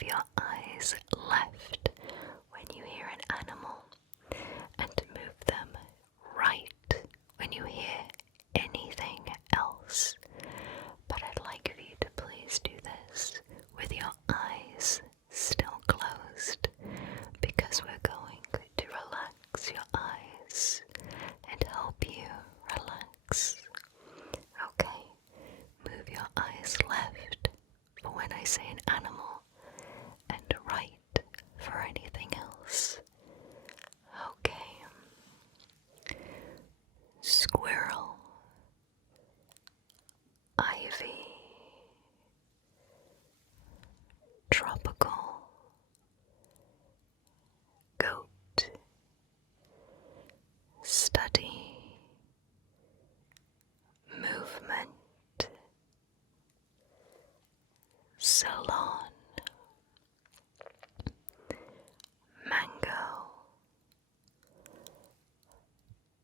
have your eyes left when you hear an animal, and move them right when you hear anything else. But I'd like for you to please do this with your eyes still closed, because we're going to relax your eyes and help you relax. Okay, move your eyes left for when I say an animal, and right for anything else. Okay. Squirrel, ivy, tropical, goat, study, movement, salon, mango,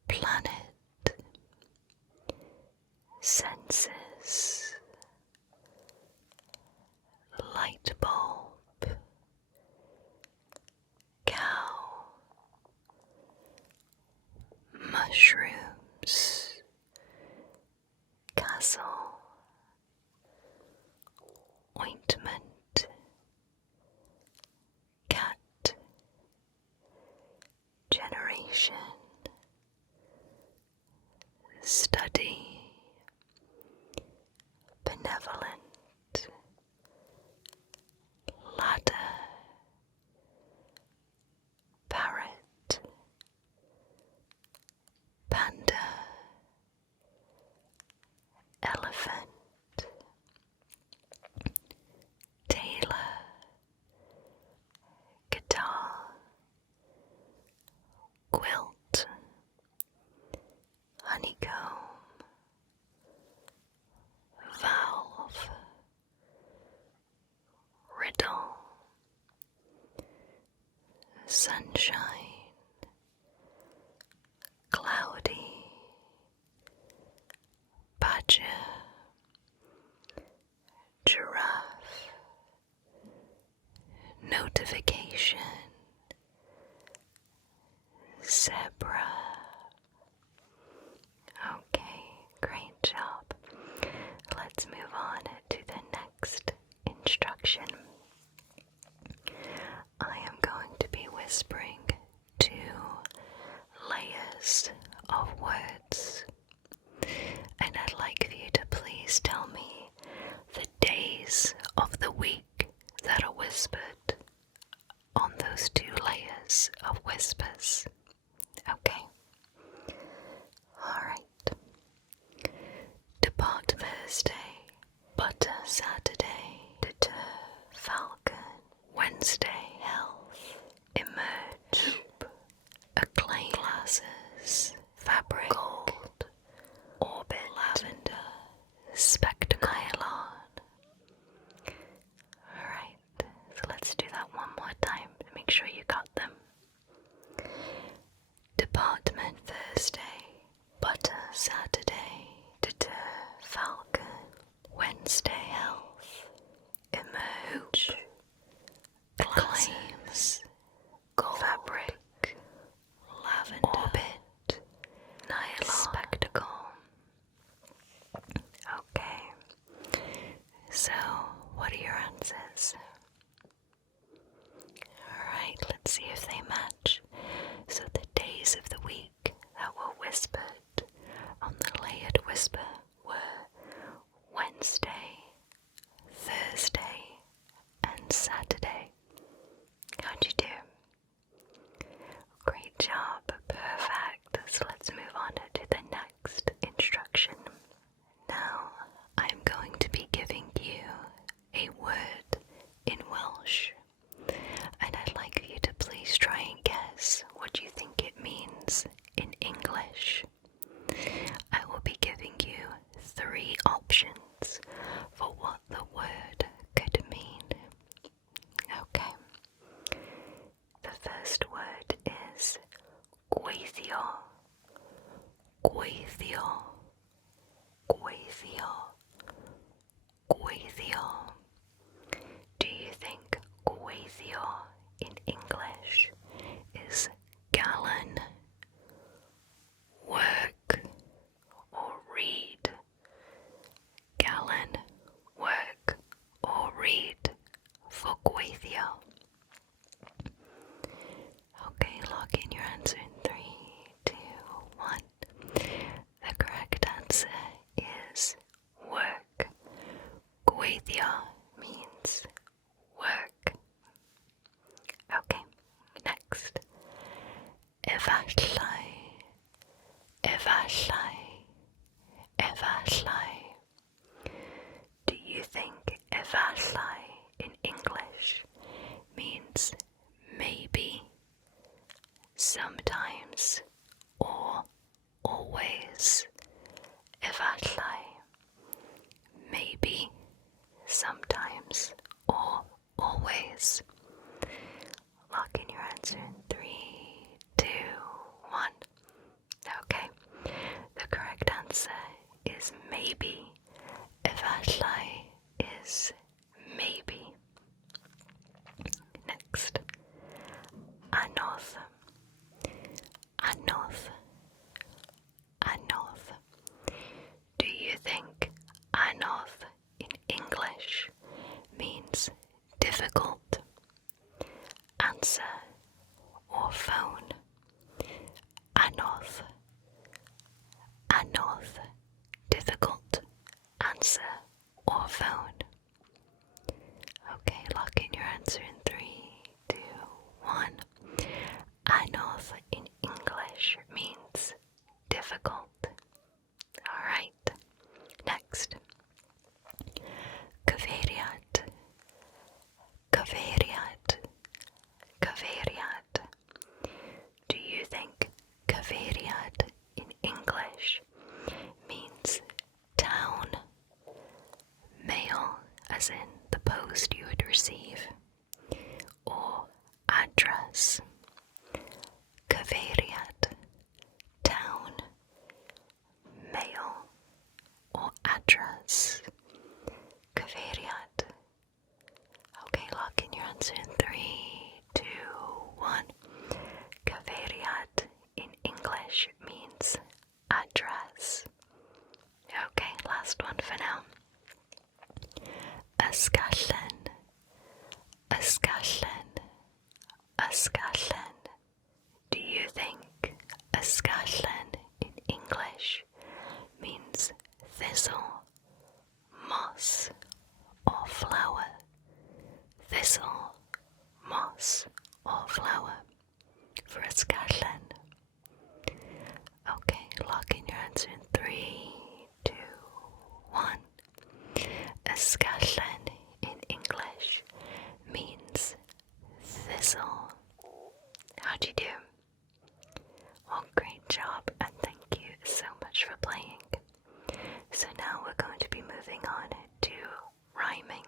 planet, senses, light bulb, cow, mushrooms, castle, ointment, cat, generation, study, benevolent, ladder, parrot, panda, elephant, tailor, guitar, quilt, honeycomb, valve, riddle, sunshine, cloudy, badger, giraffe, notification, zebra. Okay, great job. Let's move on to the next instruction. I am going to be whispering 2 layers of words, and I'd like for you to please tell me the days of the week that are whispered on those 2 layers of whispers. Okay? Alright. Depart Thursday, butter Saturday, deter falcon, Wednesday health, emerge, hoop, acclaim, glasses, fabric, gold, orbit, lavender, spectacle, nylon. Alright, so let's do that one more time to make sure you got them. Department Thursday, butter Saturday, deter falcon, Wednesday health, emerge, claims, gold, fabric, lavender, orbit, nylon, spectacle. Okay, so what are your answers? Alright, let's see if they match. So the days of the week that were whispered on the layered whisper were Wednesday, Thursday, and Saturday. How'd you do? Great job, perfect. So let's move on to the next instruction. Now I'm going to be giving you a word in Welsh, and I'd like for you to please try and guess what you think it means in English. I will be giving you gweithio. Okay, lock in your answer in 3, 2, 1. The correct answer is work. Gweithio means work. Okay, next. Efallai, efallai, efallai. Do you think efallai in English means maybe, sometimes, or always? Efallai, maybe, sometimes, or always. Lock in your answer in 3, 2, 1. Okay, the correct answer is maybe. Efallai is maybe. Next. Anodd. Anodd. Anodd. Do you think anodd in English means difficult? Answer or phone? Anodd. Anodd. Difficult. Answer or phone? Okay, lock in your answer in 3, 2, 1. Anodd in English means difficult. Alright, next. Cyfeiriad. Cyfeiriad. Cyfeiriad. Do you think cyfeiriad in English means town, mail, as in the post you would receive, or address? Cyfeiriad, town, mail, or address? Cyfeiriad. Okay, lock in your answer in 3, 2, 1. Cyfeiriad in English means address. Okay, last one for now. Ysgallen. Ysgallen. Ysgallen. Do you think ysgallen in English means thistle, moss, or flower? Thistle, moss, or flower for ysgallen? Okay, lock in your answer in 3, 2, 1. Ysgallen in English means thistle. How'd you do? Well, great job, and thank you so much for playing. So now we're going to be moving on to rhyming.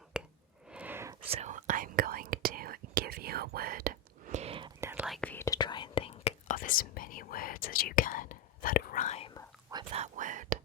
So I'm going to give you a word, and I'd like for you to try and think of as many words as you can that rhyme with that word.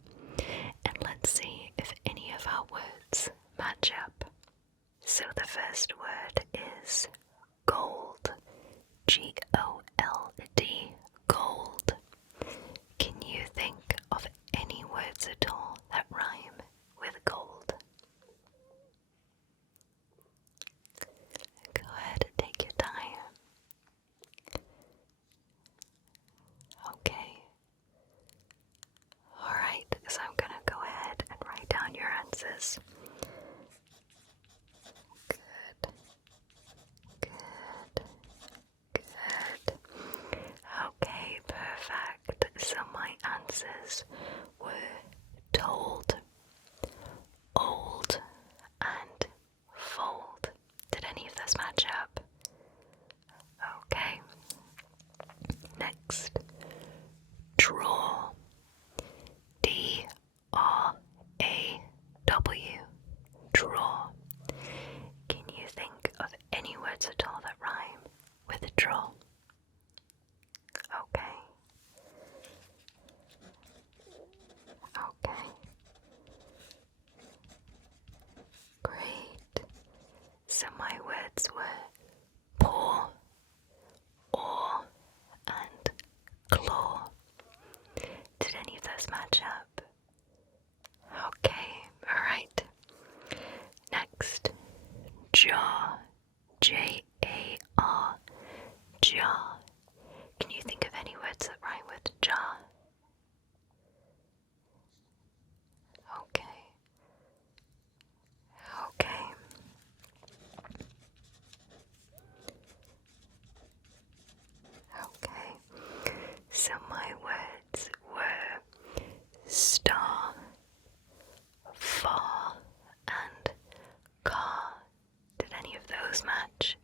those match?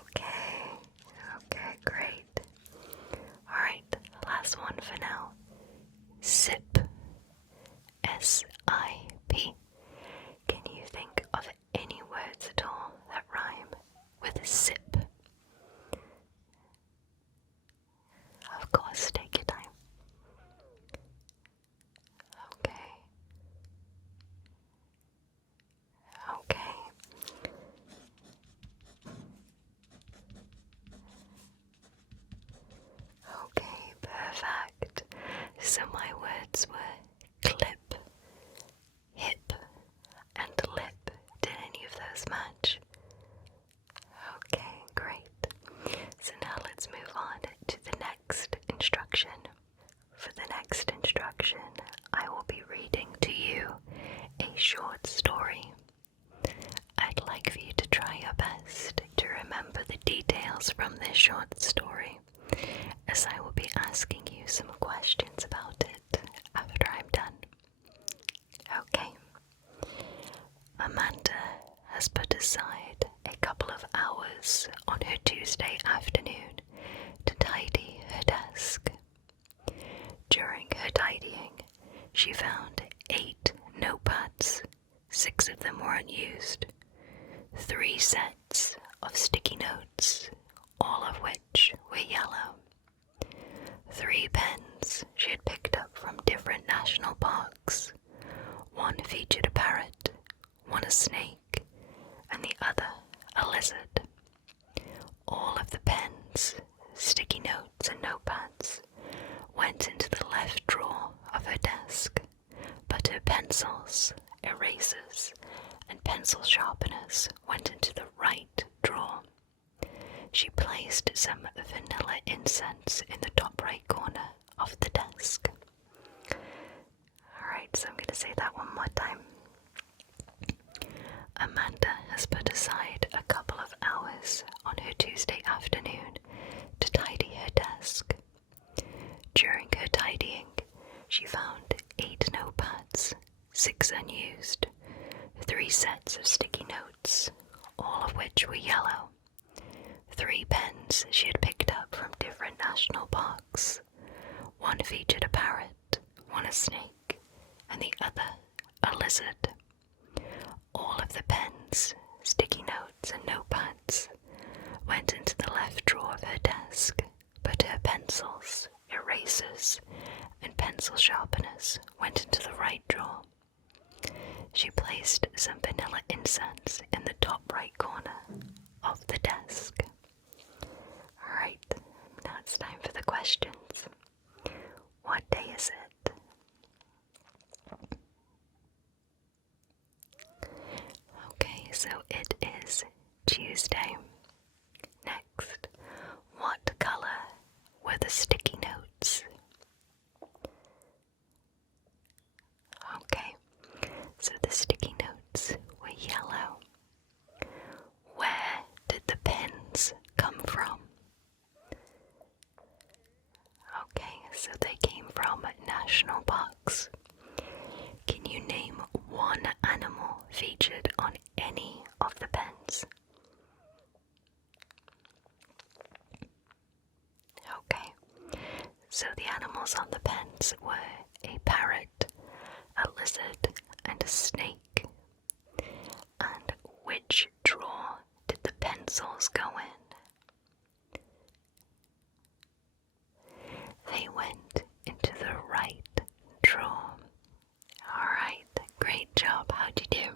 Okay, great. Alright, last one for now. Sip. S-I-P. Can you think of any words at all that rhyme with sip? Of course, take your time. Okay. Okay, perfect. So my words were clip, hip, and lip. Did any of those match? Okay, great. So now let's move on to the next instruction. For the next instruction, I will be reading to you a short story. I'd like for you to try your best to remember the details from this short story, as I will be asking you some questions about it after I'm done. Okay. Amanda has put aside a couple of hours on her Tuesday afternoon to tidy her desk. During her tidying, she found 8 notepads. 6 of them were unused. 3 sets of sticky notes, all of which were yellow. 3 pens she had picked up from different national parks. One featured a parrot, one a snake, and the other a lizard. All of the pens, sticky notes, and notepads went into the left drawer of her desk, but her pencils, erasers, and pencil sharpeners went into the right drawer. She placed some vanilla incense in the top right corner of the desk. Alright, so I'm going to say that one more time. Amanda has put aside a couple of hours on her Tuesday afternoon to tidy her desk. During her tidying, she found 8 notepads, 6 unused, 3 sets of sticky notes, all of which were yellow, 3 pens she had picked up from different national parks. One featured a parrot, one a snake, and the other a lizard. All of the pens, sticky notes, and notepads went into the left drawer of her desk, but her pencils, erasers, and pencil sharpeners went into the right drawer. She placed some vanilla incense in the top right corner of the desk. Alright, now it's time for the questions. What day is it? Okay, so it is Tuesday. Next, what color were the sticky notes? Okay, so the sticky notes were yellow. Where did the pens come from? Okay, so they came from national parks. Can you name one animal featured on any of the pens? Okay, so the animals on the pens were a parrot, a lizard, and a snake. And which drawer did the pencils go in? They went into the right drawer. Alright, great job. How'd you do?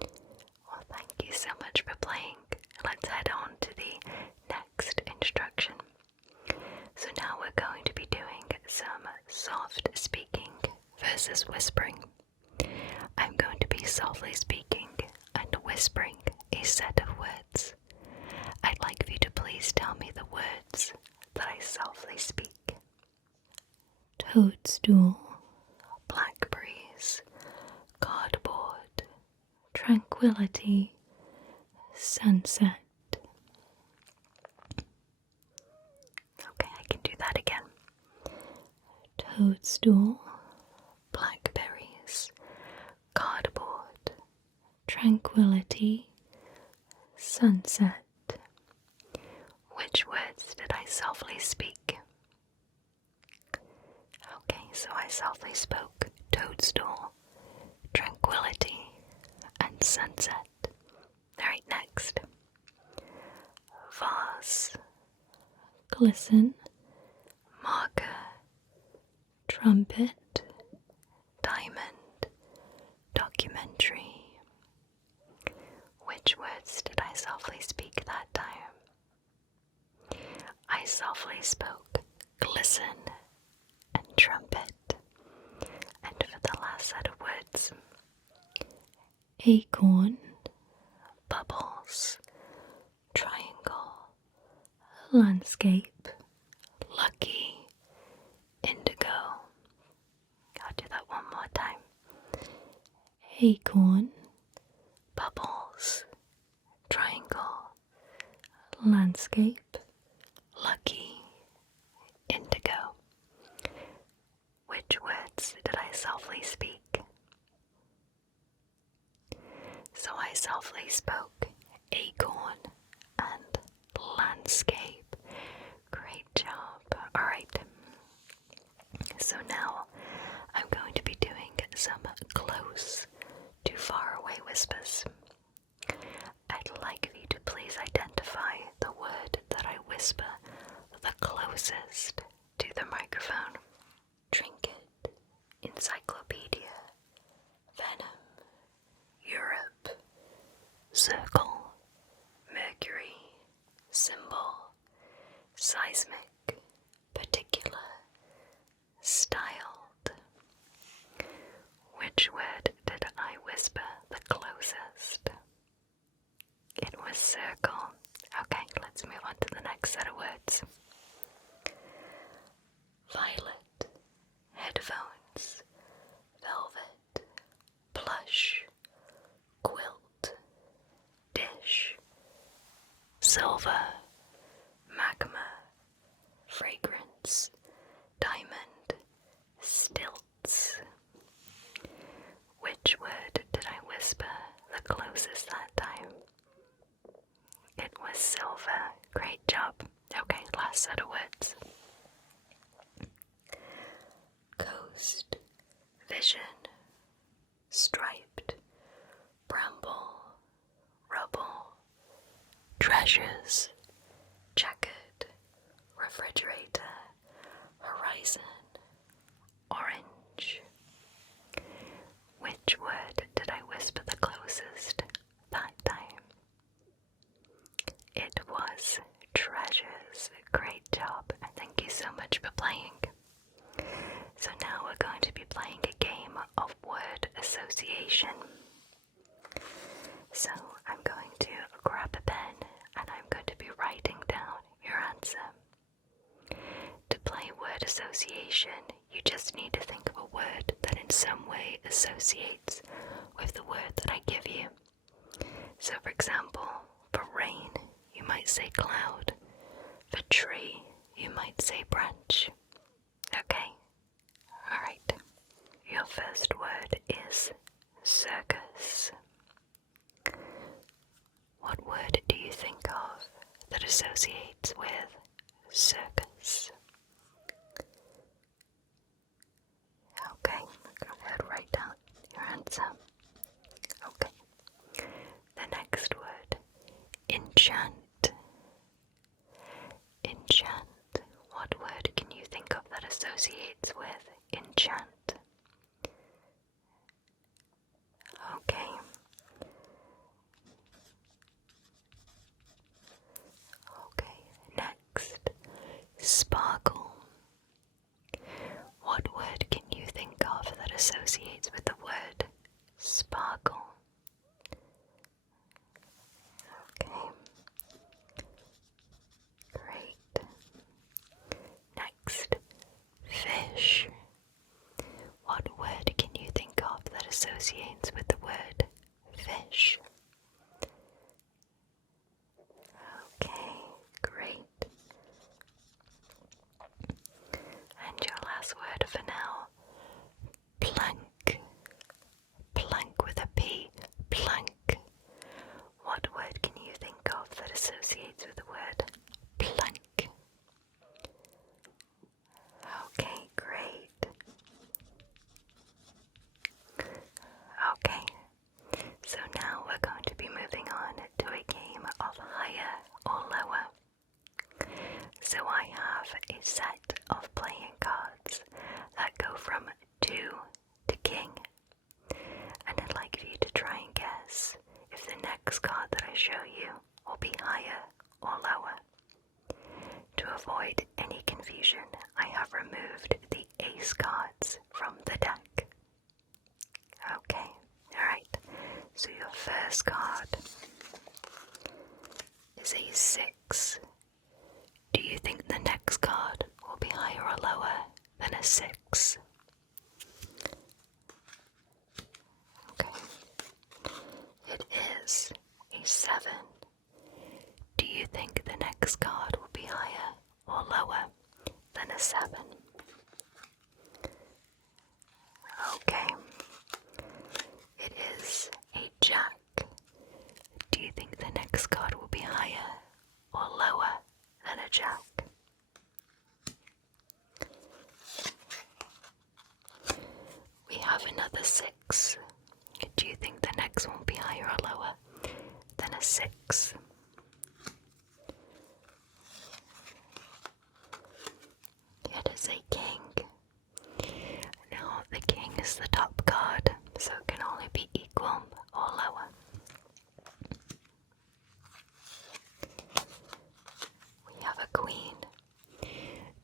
Well, thank you so much for playing. Let's head on to the next instruction. So now we're going to be doing some soft speaking versus whispering. I'm going to be softly speaking and whispering a set of words. I'd like for you to please tell me the words that I softly speak. Toadstool, blackberries, cardboard, tranquility, sunset. Okay, I can do that again. Toadstool, blackberries, cardboard, tranquility, sunset. Which words did I softly speak? Okay, so I softly spoke toadstool, tranquility, and sunset. Alright, next. Vase, glisten, marker, trumpet, diamond, documentary. Which words did I softly speak that time? I softly spoke glisten and trumpet. And for the last set of words, acorn, bubbles, triangle, landscape, lucky, indigo. I'll do that one more time. Acorn, bubbles, triangle, landscape, lucky, indigo. Which words did I softly speak? So I softly spoke acorn and landscape. Great job. Alright. So now I'm going to be doing some close to far away whispers. I'd like for you to please identify the word that I whisper the closest to the microphone. Trinket, encyclopedia, venom, Europe, circle, mercury, symbol, seismic, particular, styled. Which word did I whisper the closest? It was circle. Okay, let's move on to the next set of words. Violet, headphones, velvet, plush, quilt, dish, silver, magma, fragrance, diamond, stilts. Which word did I whisper the closest that time? It was silver. Great job. Okay, last set of words. Coast, vision, striped, bramble, rubble, treasures, checkered, refrigerator, horizon, orange. Which word did I whisper the closest that time? It was treasures. Great job, and thank you so much for playing. So now we're going to be playing a game of word association. So I'm going to grab a pen and I'm going to be writing down your answer. To play word association, you just need to think of a word that in some way associates with the word that I give you. So for example, for rain, you might say cloud. For tree, you might say branch. Okay? Alright. Your first word is circus. What word do you think of that associates with circus? Okay, go ahead, write down your answer. Okay. The next word, enchant. Enchant. What word can you think of that associates with enchant? Okay. Okay, next, sparkle. What word can you think of that associates with the word sparkle? Okay. Great. Next, fish. avoid any confusion, I have removed the ace cards from the deck. Okay, alright. So your first card is a 6. Do you think the next card will be higher or lower than a 6? Okay. It is a 7. Do you think the next card will be higher or lower than a 7? Okay. It is a Jack. Do you think the next card will be higher or lower than a Jack? We have another 6. Do you think the next one will be higher or lower than a 6? It is a King. Now the King is the top card, so it can only be equal or lower. We have a Queen.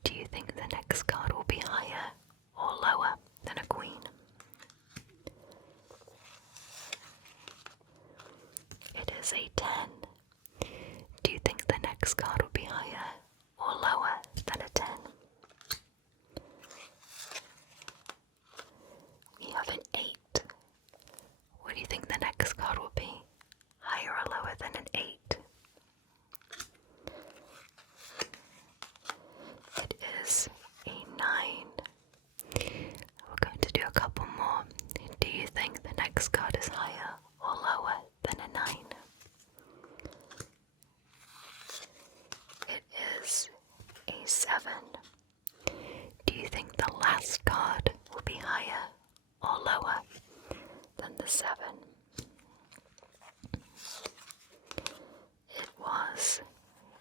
Do you think the next card will be higher or lower than a Queen? It is a 10. Do you think the next card will be higher or lower than a 10? We have an 8. What do you think the next card will be? Higher or lower than an 8? It is a 9. We're going to do a couple more. Do you think the next card is higher or lower than a 9? It is a 7. Do you think the last card will be higher or lower than the 7? It was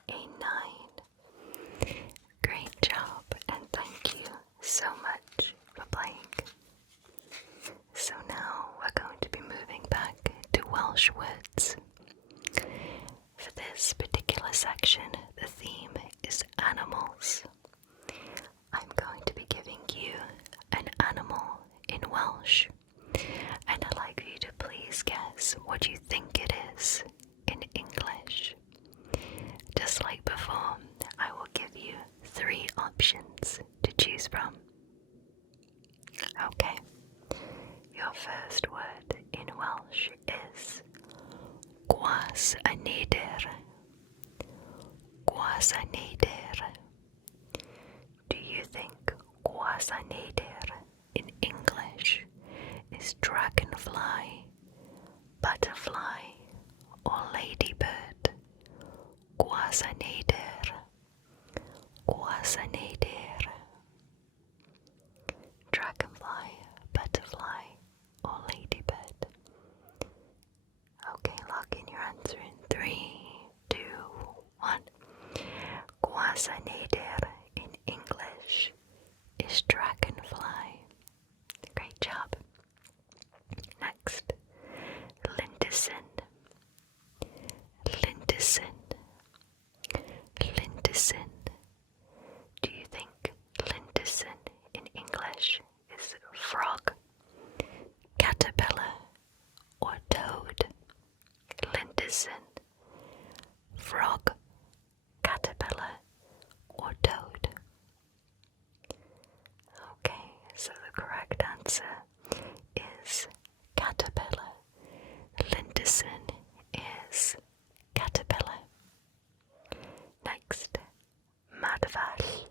a 9. Great job, and thank you so much for playing. So now we're going to be moving back to Welsh words. For this particular section, the theme is animals. I'm going to be giving you an animal in Welsh, and I'd like you to please guess what you think it is in English. Just like before, I will give you 3 options to choose from. Okay, your first word in Welsh is gwas a neidr. Gwas a neidr. Do you think gwas a neidr in English is dragonfly, butterfly, or ladybird? Gwas a neidr. Gwas a neidr. Dragonfly, butterfly, or ladybird? Okay, lock in your answer in 3, 2, 1. Gwas a neidr in English is dragonfly. Great job. Next, Lindison. Lindison. Lindison. Do you think Lindison in English is frog, caterpillar, or toad? Lindison. Frog, caterpillar, or toad? Okay, so the correct answer is caterpillar. Lindison is caterpillar. Next, Madfall.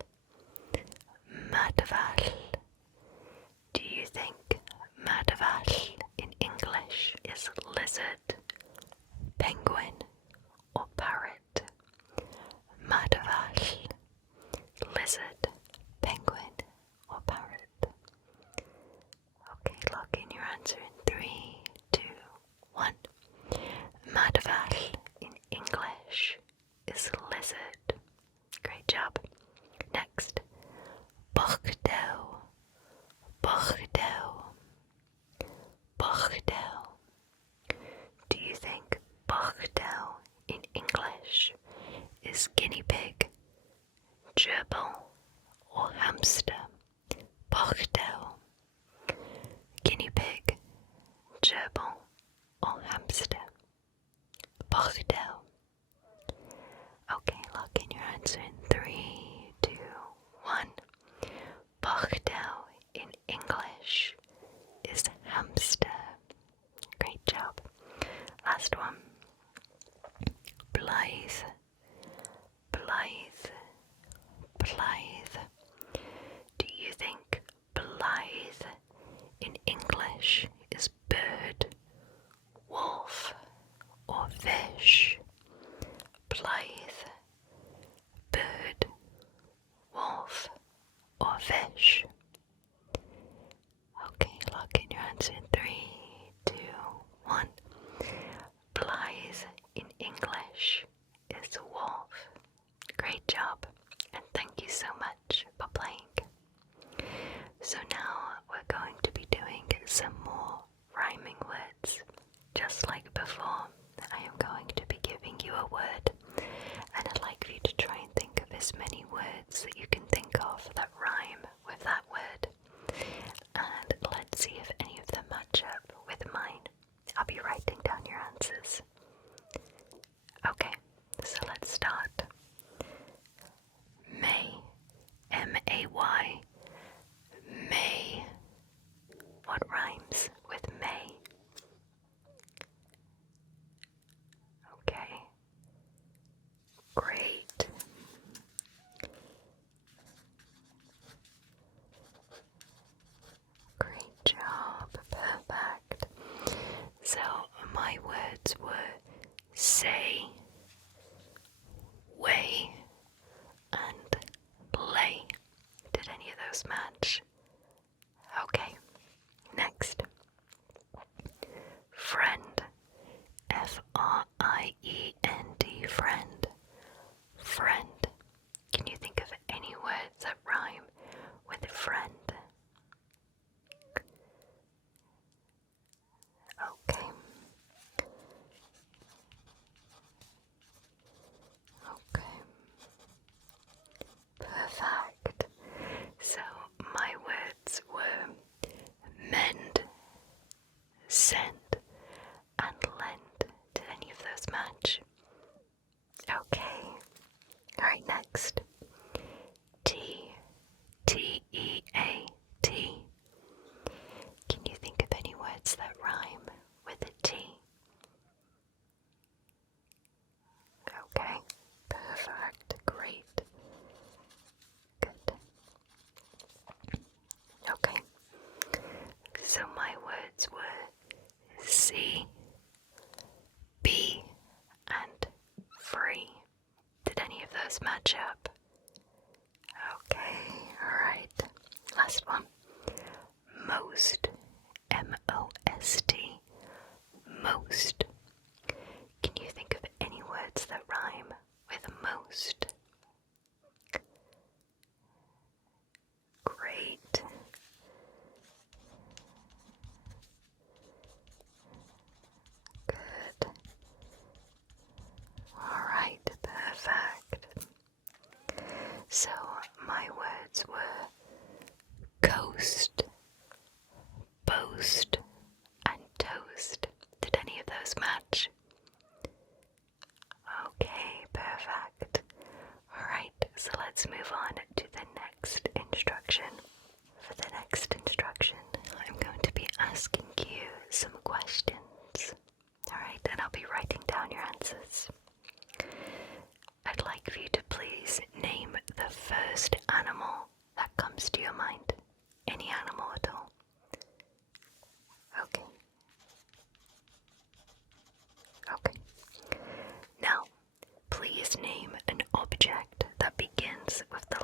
Madfall. Do you think Madfall in English is lizard, penguin, or parrot? Madfall. Lizard, penguin, or parrot? Okay, lock in your answer in 3, 2, 1. Madfall in English is lizard. Great job. Next, Bochdel. Bochdel. Bochdel. Do you think Bochdel in English is guinea pig, gerbil or hamster? Bochdel. Guinea pig, gerbil or hamster? Bochdel. Okay, lock in your answer in 3, 2, 1. Bochdel in English is hamster. Great job. Last one. Blythe, Blythe, Blythe. Do you think Blythe in English is bird, wolf, or fish? Blythe, bird, wolf, or fish? Okay, lock in your answer in 3, 2, 1. Blythe in English is a wolf. Great job, and thank you so much for playing. So now we're going to be doing some more rhyming words. Just like before, I am going to be giving you a word, and I'd like for you to try and think of as many words that you can think of that rhyme with that word. And let's see if any of them match up with mine. I'll be writing down your answers. Okay, so let's start. May, M-A-Y, May. What rhymes with May? Okay, great. Great job, perfect. So my words were say, way, and lay. Did any of those match? Okay, next. Friend, F-R-I-E-N-D, friend. Friend. Can you think of any words that rhyme with friend? Okay. Okay. Perfect. So my words were mend, send, and lend. Did any of those match? Okay. Alright, next. Tea, T-E-A-T. Can you think of any words that rhyme with a T? Okay, perfect, great. Good. Okay, so my words were see, be, and free. Did any of those match up? Okay, alright. Last one. Most, M-O-S-T, most. Can you think of any words that rhyme with most? Great. Good. Alright, perfect. So my words were coast, boast, and toast. Did any of those match? Okay, perfect. Alright, so let's move on to the next instruction. For the next instruction, I'm going to be asking you some questions. Alright, and I'll be writing down your answers. I'd like for you to please name the first animal that comes to your mind. Any animal at all. Okay. Okay. Now, please name an object that begins with the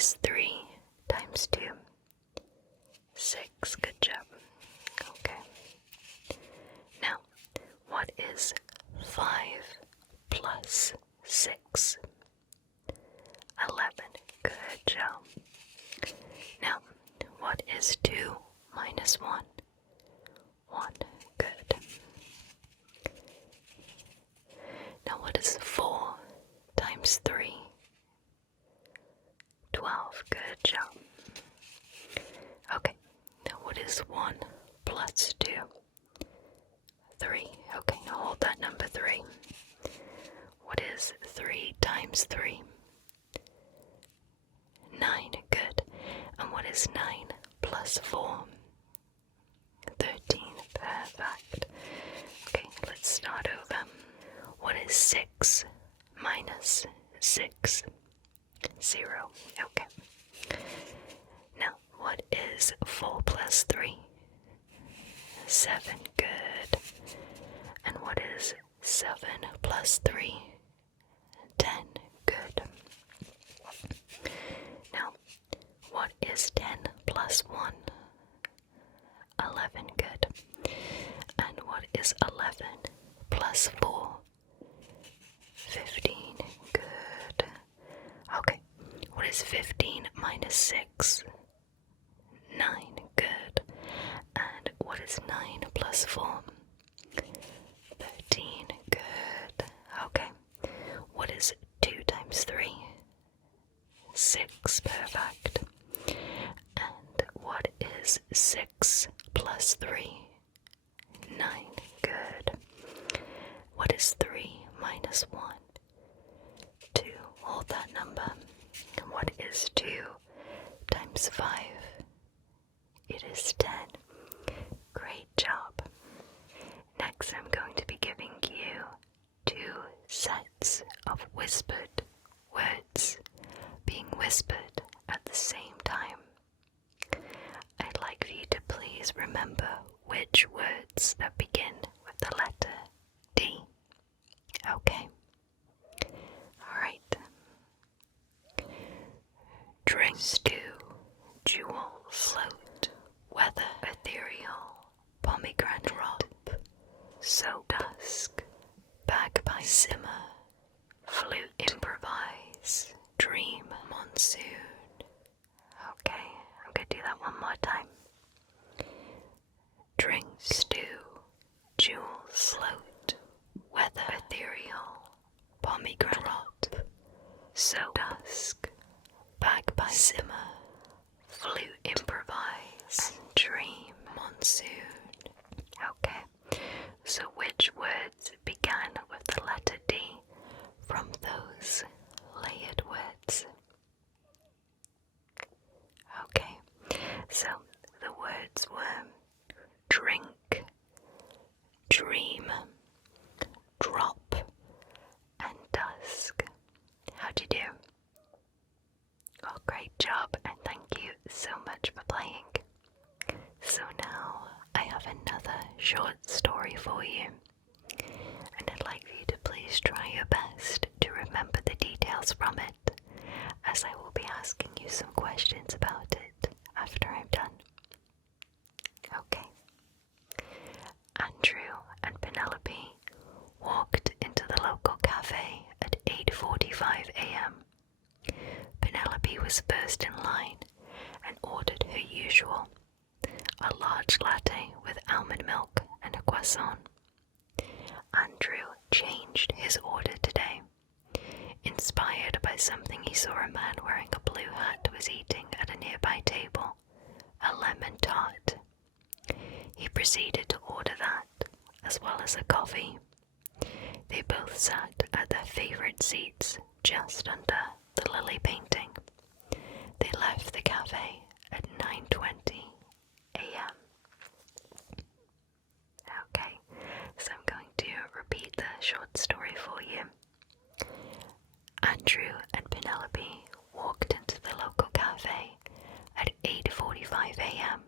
is 3 times 2? 6. Good job. Okay. Now, what is 5 plus 6? 11. Good job. Now, what is 2 minus 1? 1. Good. Now, what is 4 times 3? 12. Good job. Okay. Now, what is 1 plus 2? 3. Okay, now hold that number 3. What is 3 times 3? 9. Good. And what is 9 plus 4? 13. Perfect. Okay, let's start over. What is 6 minus 6? 0. Okay. Now, what is 4 plus 3? 7. Good. And what is 7 plus 3? 10. Good. Now, what is 10 plus 1? 11. Good. And what is 11 plus 4? 15. Good. Okay. What is 15 minus 6? 9. Good. And what is 9 plus 4? 13. Good. Okay. What is 2 times 3? 6. Perfect. And what is 6 plus 3? 9. Good. What is 3 minus 1? 2. Hold that number. And what is 2 times 5? It is 10. Great job. Next, I'm going to be giving you 2 sets of whispered words being whispered at the same time. I'd like for you to please remember which words that begin with the letter D. Okay? Alright. Drink, stew, jewel, float, weather, ethereal, pomegranate, drop, so dusk, bagpipe, simmer, flute, improvise, dream, monsoon. Okay, I'm going to do that one more time. Drink, stew, jewels, float, weather, ethereal, pomegranate, drop, so dusk, bagpipe, simmer, flute, improvise, dream, monsoon. Okay, so which words began with the letter D from those layered words? Okay, so the words were drink, dream, drop, and dusk. How'd you do? Oh, great job, and thank you so much for playing. So now I have another short story for you, and I'd like for you to please try your best to remember the details from it, as I will be asking you some questions about it after I'm done. Okay. Andrew and Penelope walked into the local cafe at 8:45 a.m. Penelope was first in line and ordered her usual, a large latte with almond milk and a croissant. Andrew changed his order today, inspired by something he saw a man wearing a blue hat was eating at a nearby table, a lemon tart. He proceeded to order that, as well as a coffee. They both sat at their favorite seats just under the lily painting. They left the cafe at 9:20 a.m. Okay, so I'm going to repeat the short story for you. Andrew and Penelope walked into the local cafe at 8:45 a.m.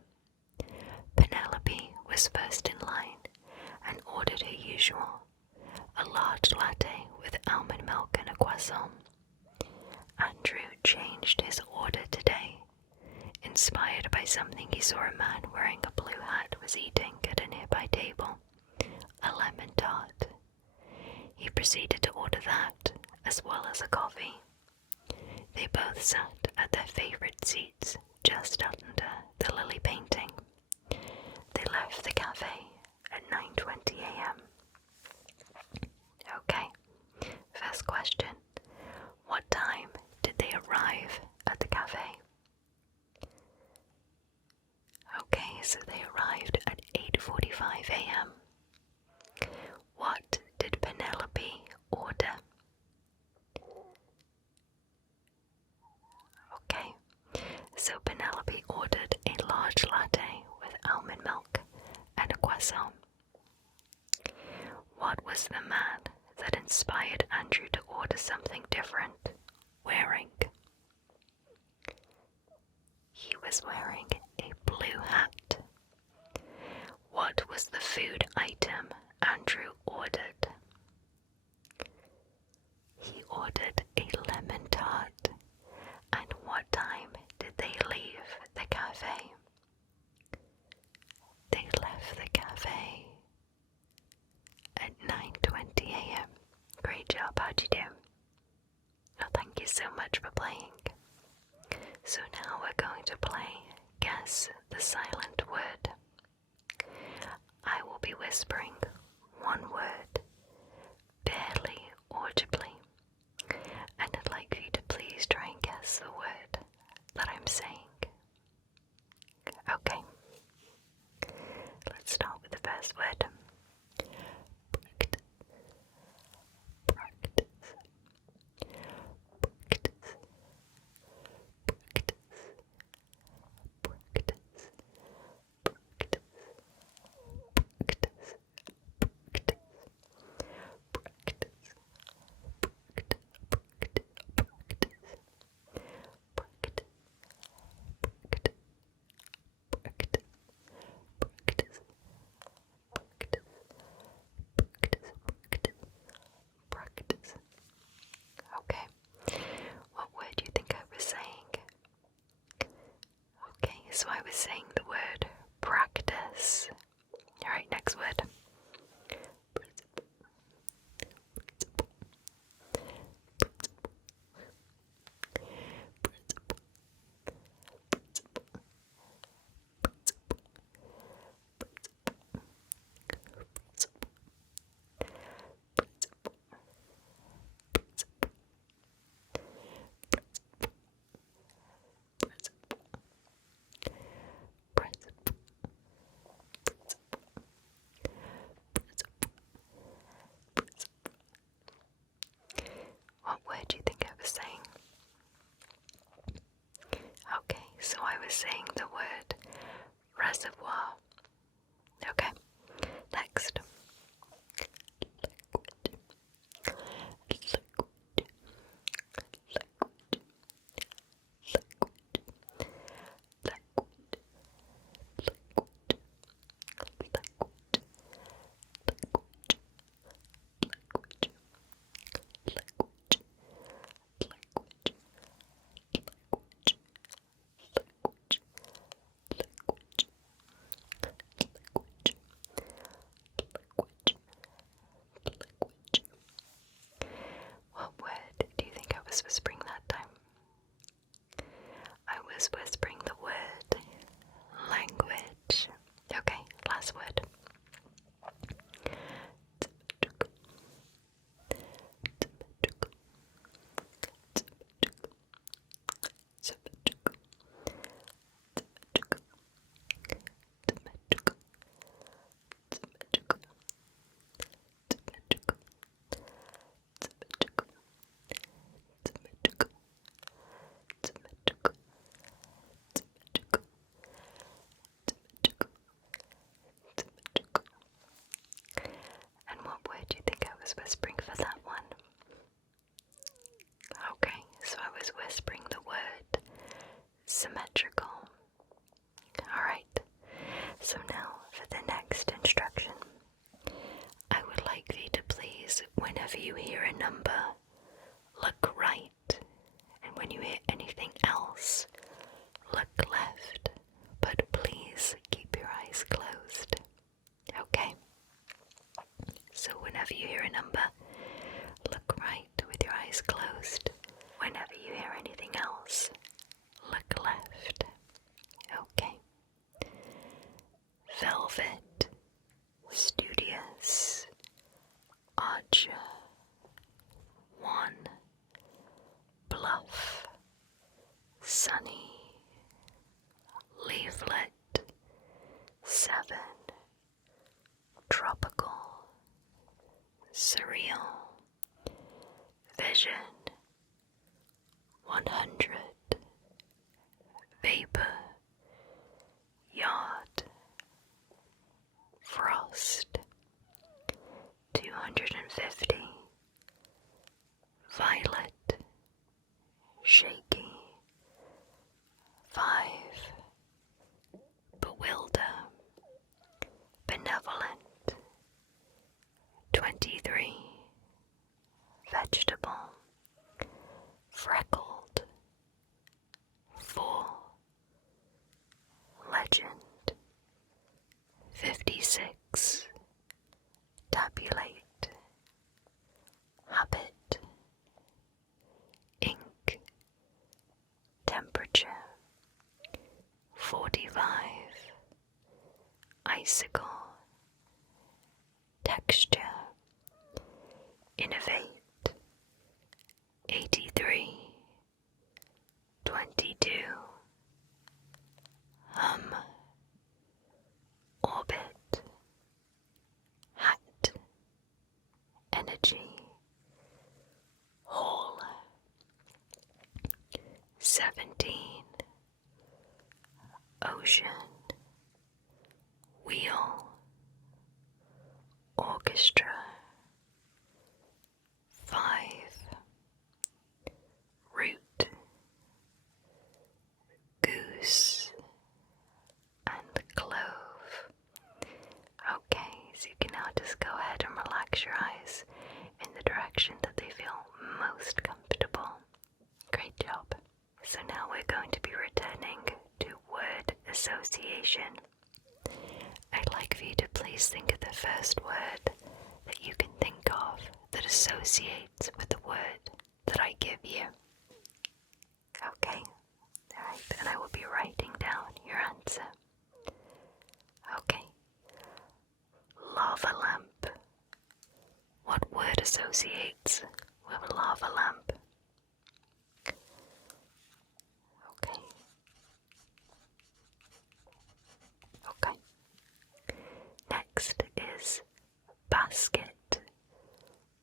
Penelope was first in line and ordered her usual, a large latte with almond milk and a croissant. Andrew changed his order today, inspired by something he saw a man wearing a blue hat was eating at a nearby table, a lemon tart. He proceeded to order that, as well as a coffee. They both sat at their favourite seats just under the lily painting. They left the cafe at 9:20 a.m. Okay, first question. What time did they arrive at the cafe? Okay, so they arrived at 8:45 a.m. What did Penelope order? Okay, so Penelope ordered a large latte with almond milk and a croissant. What was the man that inspired Andrew to order something different wearing? He was wearing a blue hat. What was the food item Andrew ordered? He ordered a lemon tart. And what time did they leave the cafe? They left the cafe at 9:20 a.m. Great job, how'd you do? Oh, thank you so much for playing. So now we're going to play Guess the Silent Word. I will be whispering one word, barely audibly, and I'd like for you to please try and guess the word that I'm saying. Okay, let's start with the first word. Practice. Practice. Practice. Practice. Practice. Practice. Okay, what word do you think I was saying? Okay, so I was saying the word practice. Alright, next word. What word do you think I was saying? Okay, so I was saying the word reservoir. Okay, next. Liquid. Liquid. Liquid. Liquid. What word do you think I was whispering that time? I was whispering the word language. Okay, last word. And what word do you think I was whispering for that one? Okay, so I was whispering the word symmetrical. Alright, so now for the next instruction. I would like for you to please, whenever you hear a number, look right. And when you hear any 100, vapor, yard, frost, 250, violet, shaky, 5, bewilder, benevolent, 23, vegetable, freckled, 4, legend, 56, tabulate, habit, ink, temperature, 45, icicle, texture, innovate, 83, 22, hum, orbit, hat, energy, hall, 17, ocean, wheel, orchestra, 5, root, goose, and clove. Okay, so you can now just go ahead and relax your eyes in the direction that they feel most comfortable. Great job. So now we're going to be returning to word association. I'd like for you to please think of the first word that you can think of that associates with the word that I give you. Okay, alright, and I will be writing down your answer. Okay, lava lamp. What word associates with a lava lamp? Okay. Okay. Next is basket.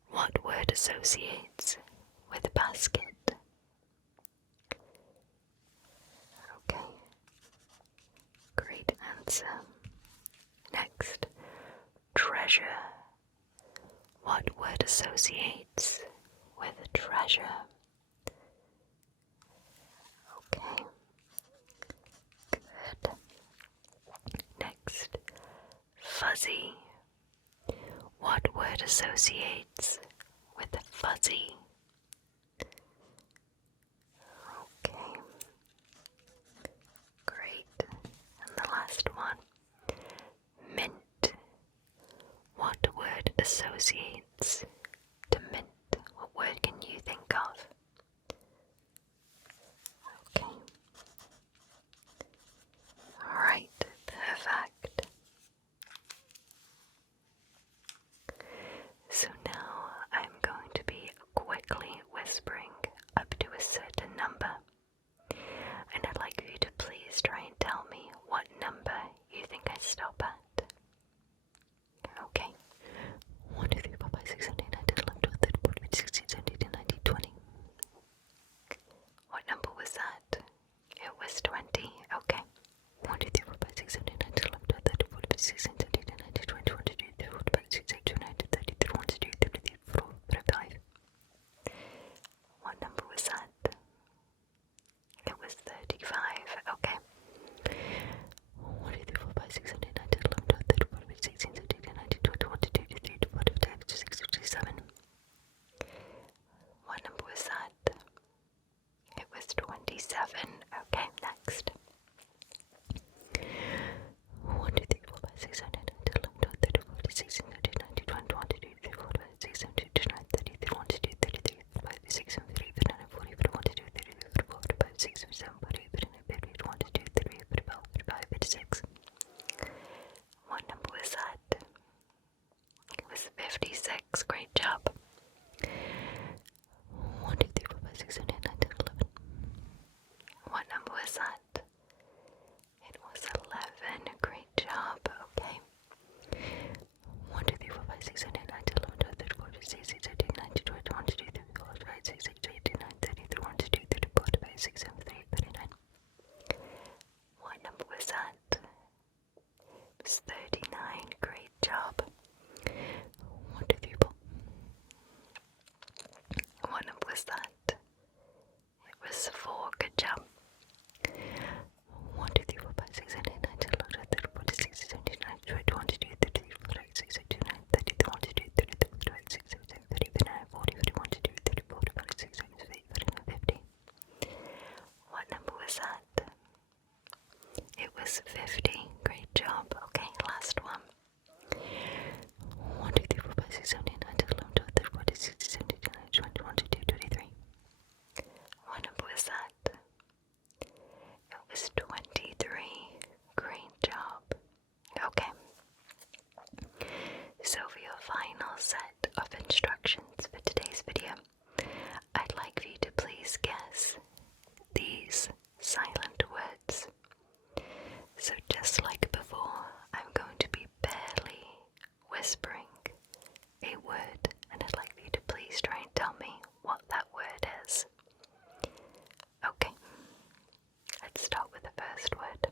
What word associates with basket? Okay. Great answer. Next, treasure. What word associates with treasure? Okay. Good. Next, fuzzy. What word associates with fuzzy? Okay. Great. And the last one, mint. What word associates to mint? What word can you think of? Okay. Alright, perfect. So now I'm going to be quickly whispering up to a certain number, and I'd like you to please try and tell me what number you think I stop at. Okay. 1, 2, 3, 4, 5, 6, 7, 8, 9, 10, 11, 12, 13, 14, 15, 16, 17, 18, 19, 20. What number was that? It was 20. Okay. 1, 2, 3, 4, 5, 6, 7, 8, 9, 10, 11, 12, 13, 14, 15, 16, 17, 18, 19, 20, 21, 22, 23, 24, 25, 26, 27, 28, 29, 30, 31, 32, 33, 34, 35. What number was that? It was 35. Okay. 1, 2, 3, 4, 5, 6, 7, 8, 9, 10, 11, 12, 13, 14, 15, 16, 17, 18, 19, 20, 21, 22, 23, 24, 25, 26, 27. What number was that? It was 27. Okay, next. 1, 2, 3, 4, 5, 6, 7, 8, 9, 10, 11, 12, 13, 14, 16, 17, 18, 19, 20, 21, 22, 23, 24, 25, 26, 27, 28, 29, 30, 31, 32, 33, 35, 36, 37, 38, 39, 40, 41, 42, 43, 44, 45, 46, 47, 48, 49, 50, 51, 52, 53, 54, 55, 56. What number was that? It was 56. Great job. 1, 2, 3, 4, 5, 6, 7, 8, 9, 10, 11. What number was that? It was 11. Great job. Okay. 1, 2, 3, 4, 5, 6, 7, 8, 9, 10, 11, 12, 13, 14, 15, 16, 17, 18, 19, 20, 21, 22, 23, 24, 25, 26, 27, was that? It was 4. Good job. 1, 2, 3, 4, 5, 6, 7, 8, 9, 10, 11, 12, 13, 14, 16, 17, 18, 19, 20, 21, 22, 23, 24, 25, 26, 27, 28, 29, 30, 31, 32, 33, 34, 35, 36, 37, 38, 39, 40, 41, 42, 43, 44, 45, 46, 47, 48, 49, 50. What number was that? It was 50. Great job. Okay, last one. 1, 2, 3, 4, 5, 6, 7, 8, 9, 10, 11, 12, 13, 14, 16, 17, 18, 19, 20, 21, 22, 23. What number was that? It was 23. Great job. Okay. So for your final set of instructions for today's video, I'd like for you to please guess these silent words. So just like before, I'm going to be barely whispering a word, and I'd like for you to please try and tell me what that word is. Okay, let's start with the first word.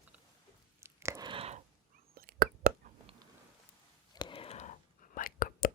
Microphone.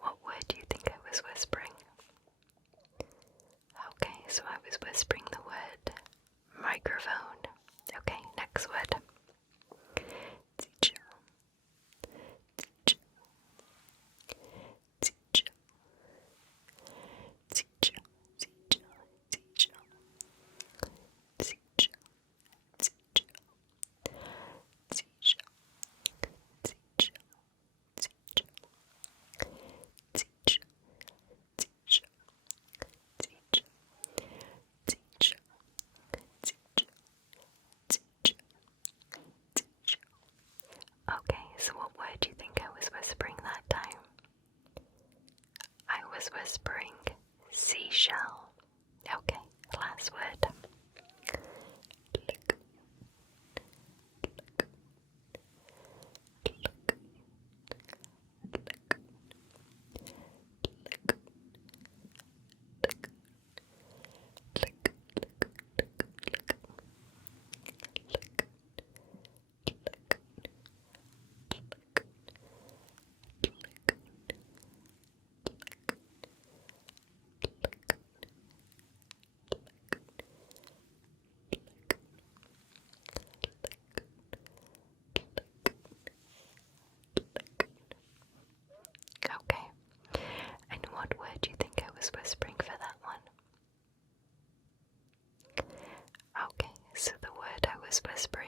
What word do you think I was whispering? Okay, so I was whispering the word microphone. Okay, next word. Teacher. Teacher. Teacher. Teacher. Teacher. Teacher. Teacher. Teacher. Teacher. Teacher. Teacher. Teacher. Teacher. Teacher. Teacher. Teacher. Teacher. Teacher. Okay, so what word do you think I was whispering that time? I was whispering seashell. Okay, last word. Look. Look. Look. Okay, and what word do you think I was whispering for that one? Okay, so the word I was whispering